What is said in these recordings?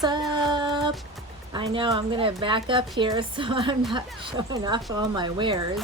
What's up? I know I'm gonna back up here so I'm not showing off all my wares,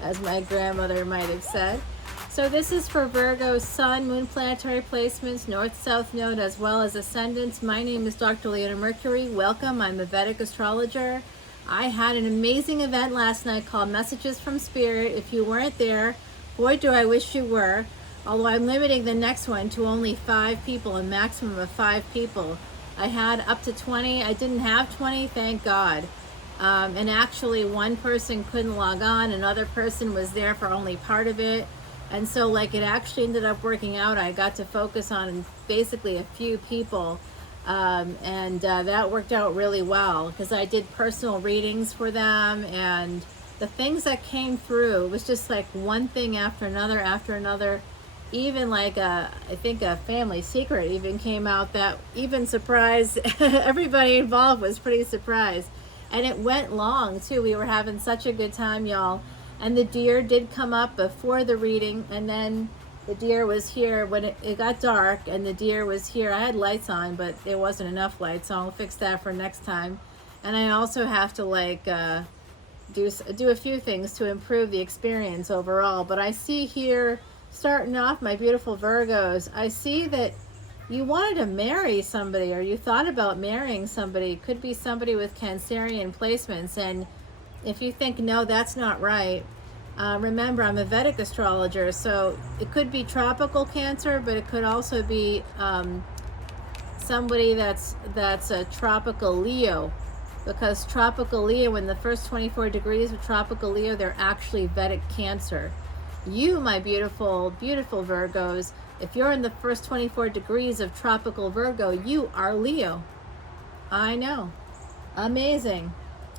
as my grandmother might have said. So this is for Virgo, Sun, Moon planetary placements, North-South node, as well as ascendants. My name is Dr. Leona Mercury. Welcome. I'm a Vedic astrologer. I had an amazing event last night called Messages from Spirit. If you weren't there, boy, do I wish you were. Although I'm limiting the next one to only 5 people, a maximum of 5 people. I had up to 20. I didn't have 20, thank God. And actually one person couldn't log on. Another person was there for only part of it. And so like it actually ended up working out. I got to focus on basically a few people. That worked out really well because I did personal readings for them, and the things that came through, it was just like one thing after another. Even like I think a family secret even came out that even surprised everybody involved, was pretty surprised. And it went long too. We were having such a good time, y'all. And the deer did come up before the reading, and then the deer was here when it got dark, and the deer was here. I had lights on, but there wasn't enough lights, so I'll fix that for next time. And I also have to like do a few things to improve the experience overall. But I see here, starting off, my beautiful Virgos, I see that you wanted to marry somebody, or you thought about marrying somebody. It could be somebody with Cancerian placements, and if you think, no, that's not right, remember, I'm a Vedic astrologer, so it could be tropical Cancer, but it could also be somebody that's a tropical Leo, because tropical Leo, in the first 24 degrees of tropical Leo, they're actually Vedic Cancer. You, my beautiful, beautiful Virgos, if you're in the first 24 degrees of tropical Virgo, you are Leo. I know. Amazing.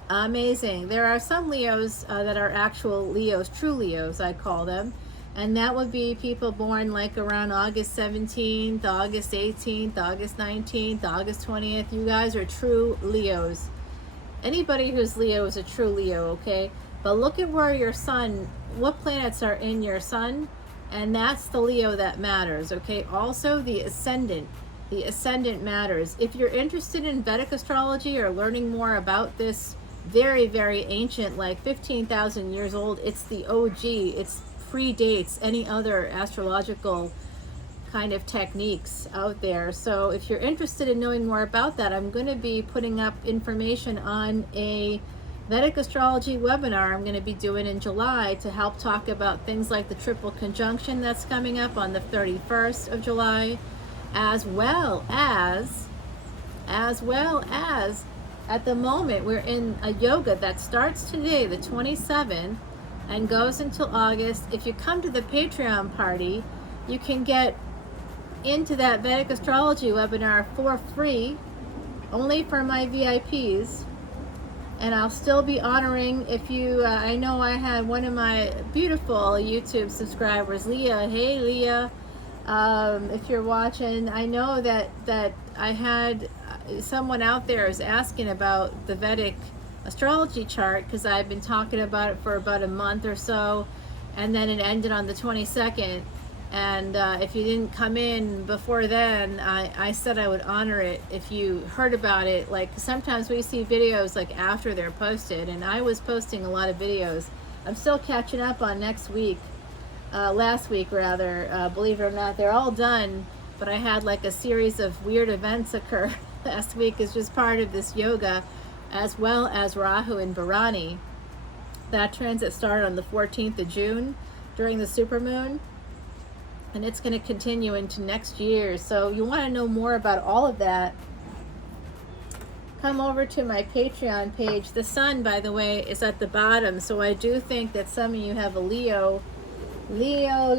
Amazing. There are some Leos that are actual Leos, true Leos, I call them. And that would be people born like around August 17th, August 18th, August 19th, August 20th. You guys are true Leos. Anybody who's Leo is a true Leo, okay? But look at where your sun, what planets are in your sun, and that's the Leo that matters, okay? Also the ascendant matters. If you're interested in Vedic astrology or learning more about this very, very ancient, like 15,000 years old, it's the OG, it predates any other astrological kind of techniques out there. So if you're interested in knowing more about that, I'm going to be putting up information on a Vedic astrology webinar I'm going to be doing in July to help talk about things like the triple conjunction that's coming up on the 31st of July, as well as at the moment we're in a yoga that starts today, the 27th, and goes until August. If you come to the Patreon party, you can get into that Vedic astrology webinar for free, only for my VIPs. And I'll still be honoring, if you, I know I had one of my beautiful YouTube subscribers, Leah. Hey, Leah. If you're watching, I know that I had someone out there is asking about the Vedic astrology chart, because I've been talking about it for about a month or so, and then it ended on the 22nd. And if you didn't come in before then, I said I would honor it if you heard about it. Like sometimes we see videos like after they're posted, and I was posting a lot of videos. I'm still catching up on last week rather, believe it or not. They're all done, but I had like a series of weird events occur last week as just part of this yoga, as well as Rahu and Bharani. That transit started on the 14th of June during the supermoon, and it's going to continue into next year. So you want to know more about all of that, come over to my Patreon page. The sun, by the way, is at the bottom, so I do think that some of you have a Leo. Oh,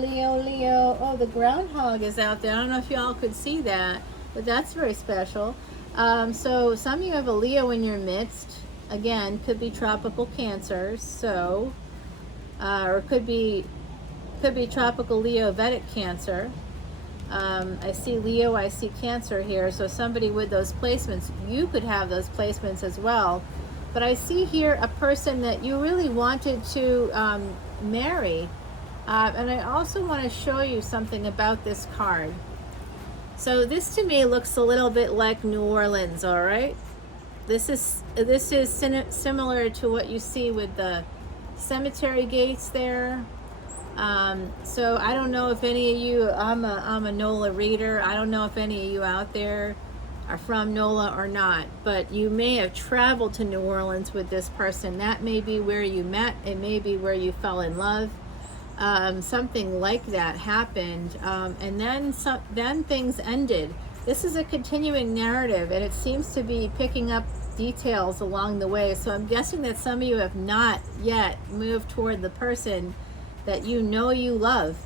the groundhog is out there. I don't know if y'all could see that, but that's very special. So some of you have a Leo in your midst. Again, could be tropical Cancer, so or could be tropical Leo Vedic Cancer. I see Leo, I see Cancer here, so somebody with those placements, you could have those placements as well. But I see here a person that you really wanted to marry. And I also want to show you something about this card. So this to me looks a little bit like New Orleans, all right? This is similar to what you see with the cemetery gates there. So I don't know if any of you, I'm a NOLA reader. I don't know if any of you out there are from NOLA or not, but you may have traveled to New Orleans with this person. That may be where you met. It may be where you fell in love. Something like that happened, and then things ended. This is a continuing narrative, and it seems to be picking up details along the way. So I'm guessing that some of you have not yet moved toward the person that you know you love.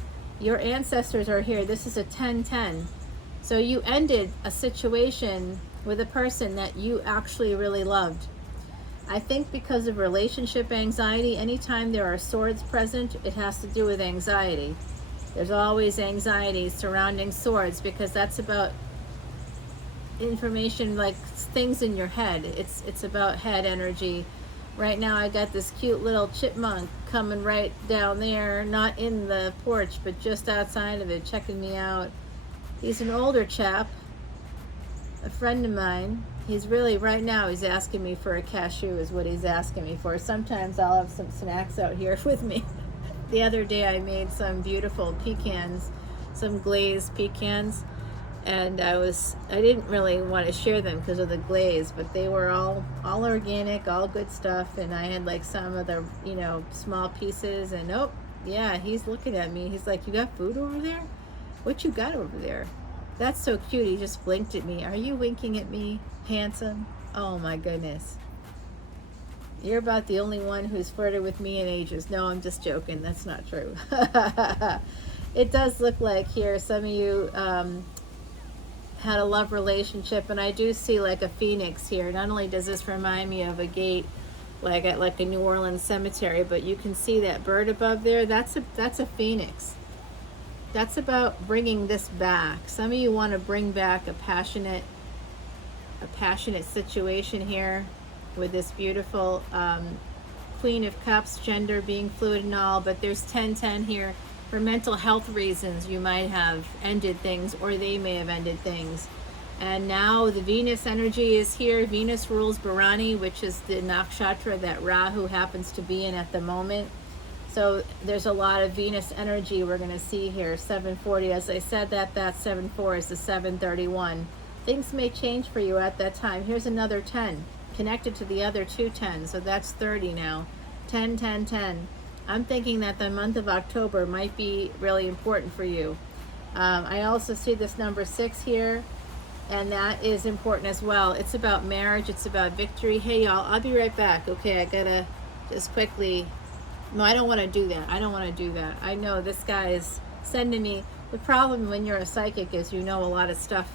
Your ancestors are here. This is a 10-10. So you ended a situation with a person that you actually really loved. I think because of relationship anxiety, anytime there are swords present, it has to do with anxiety. There's always anxiety surrounding swords because that's about information, like things in your head. It's about head energy. Right now I got this cute little chipmunk coming right down there, not in the porch, but just outside of it, checking me out. He's an older chap, a friend of mine. He's really, right now, he's asking me for a cashew is what he's asking me for. Sometimes I'll have some snacks out here with me. The other day I made some beautiful pecans, some glazed pecans, and I didn't really want to share them because of the glaze, but they were all organic, all good stuff, and I had like some of the, small pieces, and oh, yeah, he's looking at me. He's like, "You got food over there? What you got over there?" That's so cute. He just blinked at me. Are you winking at me, handsome? Oh my goodness. You're about the only one who's flirted with me in ages. No, I'm just joking. That's not true. It does look like here some of you had a love relationship, and I do see like a phoenix here. Not only does this remind me of a gate like at a New Orleans cemetery, but you can see that bird above there. That's a phoenix. That's about bringing this back. Some of you want to bring back a passionate situation here with this beautiful Queen of Cups, gender being fluid and all, but there's 10-10 here. For mental health reasons, you might have ended things, or they may have ended things. And now the Venus energy is here. Venus rules Bharani, which is the nakshatra that Rahu happens to be in at the moment. So there's a lot of Venus energy we're going to see here. 740, as I said, that's 7-4 is the 731. Things may change for you at that time. Here's another 10 connected to the other 2 10s, so that's 30 now. 10, 10, 10. I'm thinking that the month of October might be really important for you. I also see this number 6 here, and that is important as well. It's about marriage. It's about victory. Hey, y'all, I'll be right back. Okay, I gotta just quickly... No, I don't want to do that. I don't want to do that. I know this guy is sending me... The problem when you're a psychic is you know a lot of stuff,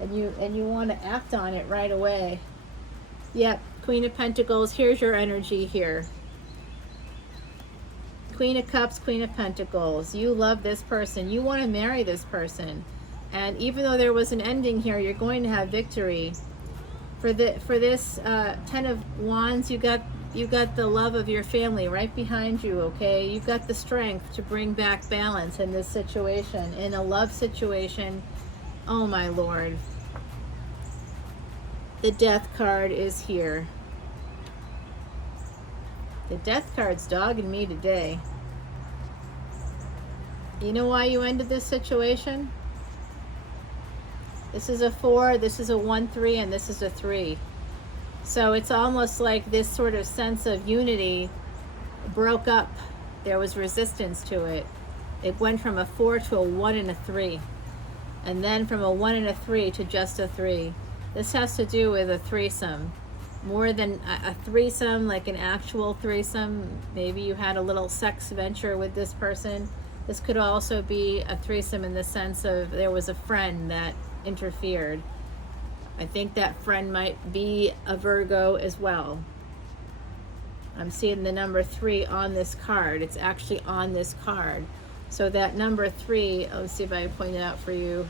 and you want to act on it right away. Yep, Queen of Pentacles. Here's your energy here. Queen of Cups, Queen of Pentacles. You love this person. You want to marry this person. And even though there was an ending here, you're going to have victory. For this 10 of Wands, you got the love of your family right behind you, okay? You've got the strength to bring back balance in this situation. In a love situation, oh my Lord. The Death card is here. The Death card's dogging me today. You know why you ended this situation? This is a 4, this is a 1-3, and this is a 3. So it's almost like this sort of sense of unity broke up. There was resistance to it. It went from a 4 to a 1 and a 3. And then from a 1 and a 3 to just a 3. This has to do with a threesome. More than a threesome, like an actual threesome. Maybe you had a little sex venture with this person. This could also be a threesome in the sense of there was a friend that interfered. I think that friend might be a Virgo as well. I'm seeing the number 3 on this card. It's actually on this card. So that number 3, let's see if I can point it out for you.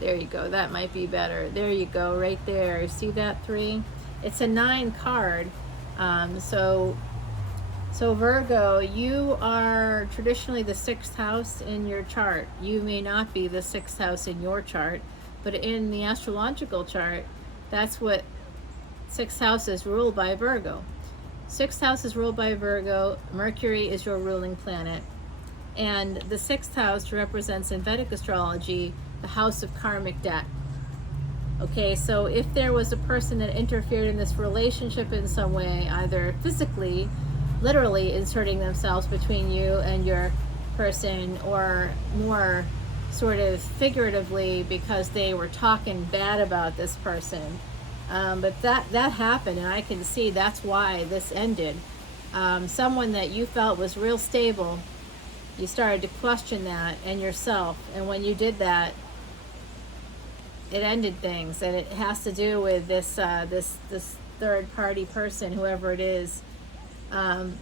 There you go. That might be better. There you go, right there. See that 3? It's a 9 card. So So Virgo, you are traditionally the sixth house in your chart. You may not be the sixth house in your chart, but in the astrological chart, that's what sixth house is ruled by Virgo. Sixth house is ruled by Virgo. Mercury is your ruling planet. And the sixth house represents in Vedic astrology the house of karmic debt. Okay, so if there was a person that interfered in this relationship in some way, either physically, literally inserting themselves between you and your person, or more sort of figuratively because they were talking bad about this person. But that happened, and I can see that's why this ended. Someone that you felt was real stable, you started to question that and yourself, and when you did that, it ended things. And it has to do with this this third party person, whoever it is. I'm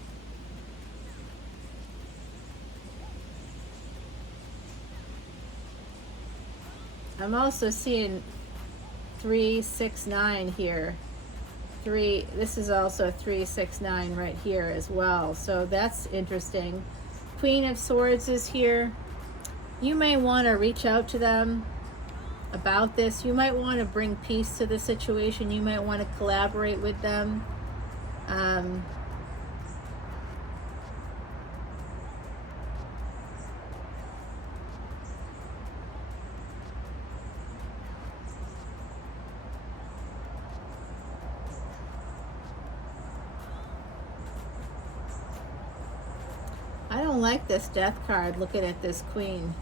also seeing 369 here. This is also 369 right here as well, so that's interesting. Queen of Swords is here. You may want to reach out to them about this. You might want to bring peace to the situation. You might want to collaborate with them. I don't like this Death card looking at this Queen.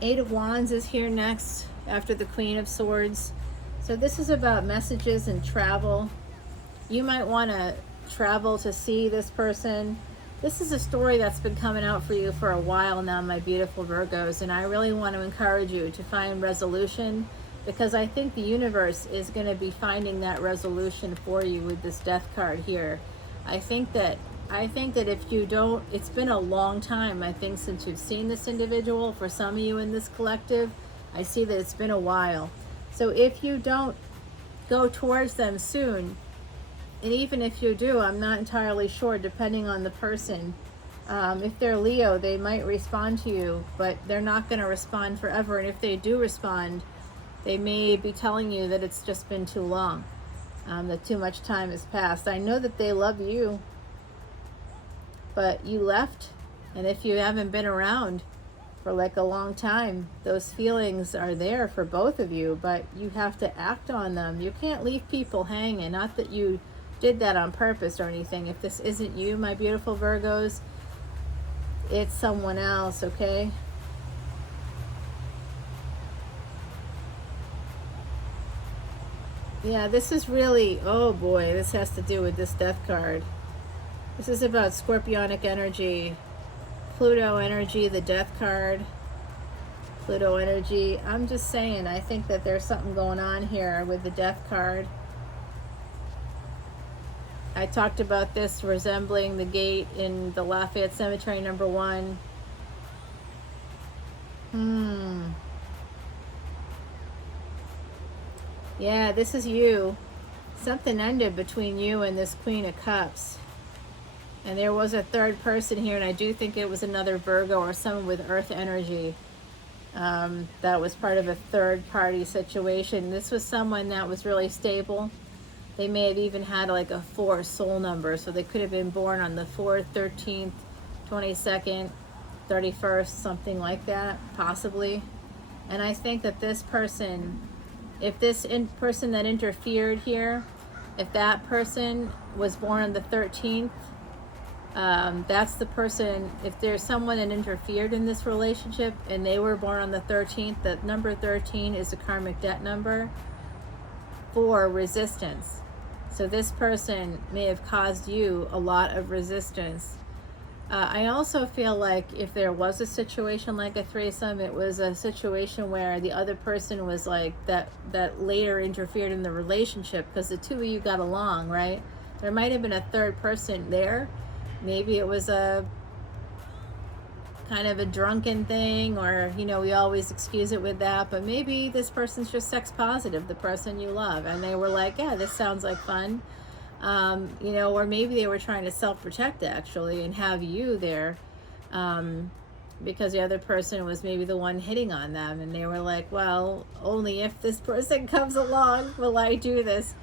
Eight of Wands is here next after the Queen of Swords. So this is about messages and travel. You might want to travel to see this person. This is a story that's been coming out for you for a while now, my beautiful Virgos, and I really want to encourage you to find resolution, because I think the universe is going to be finding that resolution for you with this Death card here. I think that if you don't, it's been a long time, I think, since you've seen this individual. For some of you in this collective, I see that it's been a while. So if you don't go towards them soon, and even if you do, I'm not entirely sure, depending on the person. If they're Leo, they might respond to you, but they're not going to respond forever. And if they do respond, they may be telling you that it's just been too long, that too much time has passed. I know that they love you, but you left, and if you haven't been around for like a long time, those feelings are there for both of you, but you have to act on them. You can't leave people hanging. Not that you did that on purpose or anything. If this isn't you, my beautiful Virgos, it's someone else, okay? Yeah, this is really, oh boy, this has to do with this Death card. This is about Scorpionic energy, Pluto energy, the Death card, Pluto energy. I'm just saying, I think that there's something going on here with the Death card. I talked about this resembling the gate in the Lafayette Cemetery #1. Yeah, this is you. Something ended between you and this Queen of Cups. And there was a third person here, and I do think it was another Virgo or someone with Earth energy. That was part of a third party situation. This was someone that was really stable. They may have even had like a 4 soul number, so they could have been born on the 4th, 13th, 22nd, 31st, something like that, possibly. And I think that this person, if this person that interfered here, if that person was born on the 13th, that's the person. If there's someone that interfered in this relationship and they were born on the 13th, that number 13 is a karmic debt number for resistance. So this person may have caused you a lot of resistance. I also feel like if there was a situation like a threesome, it was a situation where the other person was like that later interfered in the relationship, because the two of you got along, right? There might have been a third person there. Maybe it was a kind of a drunken thing, or, you know, we always excuse it with that, but maybe this person's just sex positive, the person you love, and they were like, yeah, this sounds like fun. You know, or maybe they were trying to self-protect actually and have you there, because the other person was maybe the one hitting on them, and they were like, well, only if this person comes along will I do this,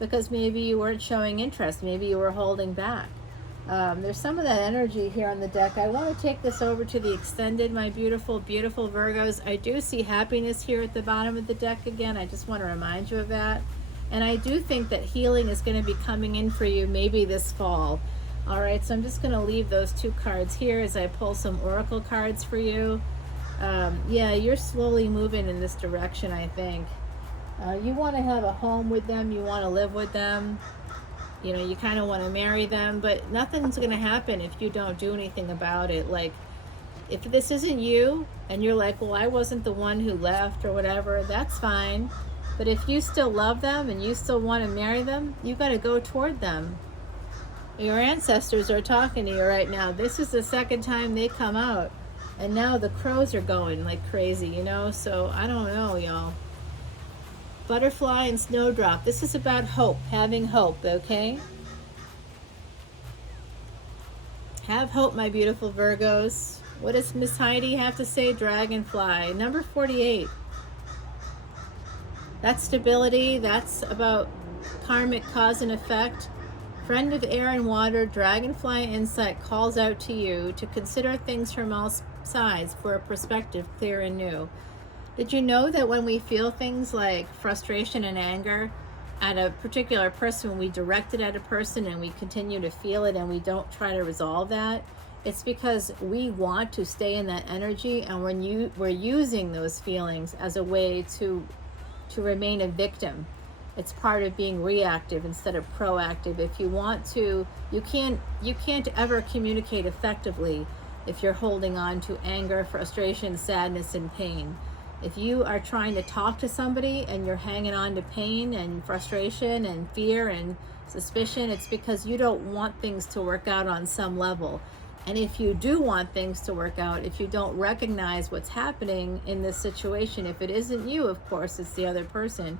because maybe you weren't showing interest, maybe you were holding back. There's some of that energy here on the deck. I want to take this over to the extended, my beautiful, beautiful Virgos. I do see happiness here at the bottom of the deck again. I just want to remind you of that. And I do think that healing is going to be coming in for you maybe this fall. All right, so I'm just going to leave those 2 cards here as I pull some oracle cards for you. Yeah, you're slowly moving in this direction, I think. You want to have a home with them. You want to live with them. You know, you kind of want to marry them, but nothing's going to happen if you don't do anything about it. Like, if this isn't you and you're like, well, I wasn't the one who left or whatever, that's fine. But if you still love them and you still want to marry them, you got to go toward them. Your ancestors are talking to you right now. This is the second time they come out, and now the crows are going like crazy, you know? So I don't know, y'all. Butterfly and snowdrop. This is about hope, having hope, okay? Have hope, my beautiful Virgos. What does Miss Heidi have to say? Dragonfly. Number 48. That's stability. That's about karmic cause and effect. Friend of air and water, dragonfly insight calls out to you to consider things from all sides for a perspective clear and new. Did you know that when we feel things like frustration and anger at a particular person, when we direct it at a person and we continue to feel it and we don't try to resolve that, it's because we want to stay in that energy, and when we're using those feelings as a way to remain a victim. It's part of being reactive instead of proactive. If you want to, you can't ever communicate effectively if you're holding on to anger, frustration, sadness, and pain. If you are trying to talk to somebody and you're hanging on to pain and frustration and fear and suspicion, it's because you don't want things to work out on some level. And if you do want things to work out, if you don't recognize what's happening in this situation, if it isn't you, of course, it's the other person.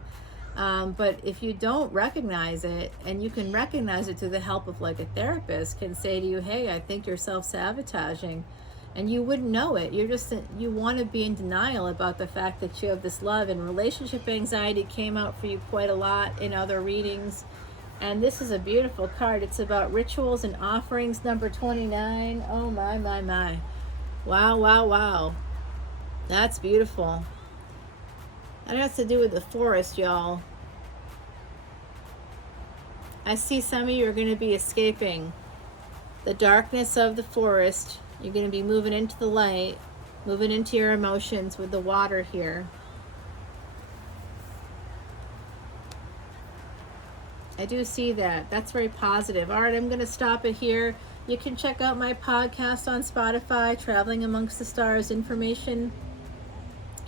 But if you don't recognize it, and you can recognize it through the help of like a therapist can say to you, hey, I think you're self-sabotaging. And you wouldn't know it. You want to be in denial about the fact that you have this love, and relationship anxiety came out for you quite a lot in other readings. And this is a beautiful card. It's about rituals and offerings, number 29. Oh my, my, my. Wow, wow, wow. That's beautiful. That has to do with the forest, y'all. I see some of you are going to be escaping the darkness of the forest. You're going to be moving into the light, moving into your emotions with the water here. I do see that. That's very positive. All right, I'm going to stop it here. You can check out my podcast on Spotify, Traveling Amongst the Stars. Information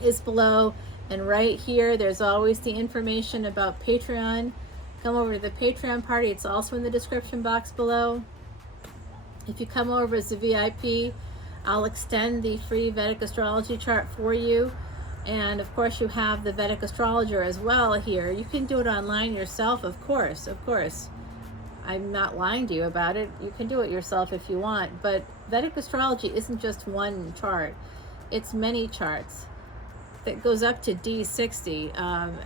is below. And right here, there's always the information about Patreon. Come over to the Patreon party. It's also in the description box below. If you come over as a VIP, I'll extend the free Vedic astrology chart for you. And of course, you have the Vedic astrologer as well here. You can do it online yourself, of course, of course. I'm not lying to you about it. You can do it yourself if you want. But Vedic astrology isn't just one chart. It's many charts. That goes up to D60,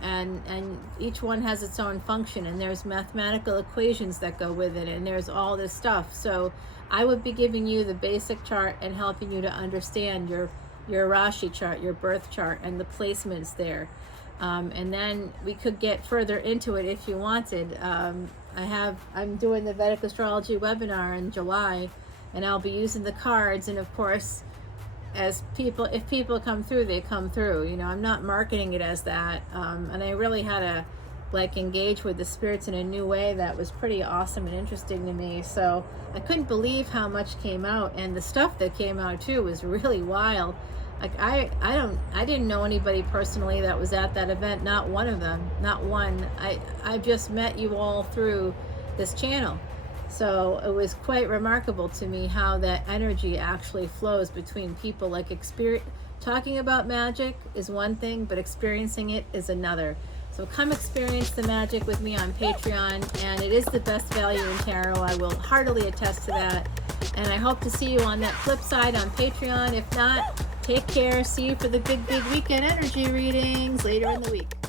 and each one has its own function, and there's mathematical equations that go with it, and there's all this stuff. So I would be giving you the basic chart and helping you to understand your Rashi chart, your birth chart, and the placements there. And then we could get further into it if you wanted. I'm doing the Vedic astrology webinar in July, and I'll be using the cards, and of course, if people come through, they come through. You know, I'm not marketing it as that. And I really had to engage with the spirits in a new way that was pretty awesome and interesting to me. So I couldn't believe how much came out, and the stuff that came out too was really wild. Like I didn't know anybody personally that was at that event, not one of them, not one. I just met you all through this channel. So it was quite remarkable to me how that energy actually flows between people. Like talking about magic is one thing, but experiencing it is another. So come experience the magic with me on Patreon, and it is the best value in tarot. I will heartily attest to that. And I hope to see you on that flip side on Patreon. If not, take care. See you for the big weekend energy readings later in the week.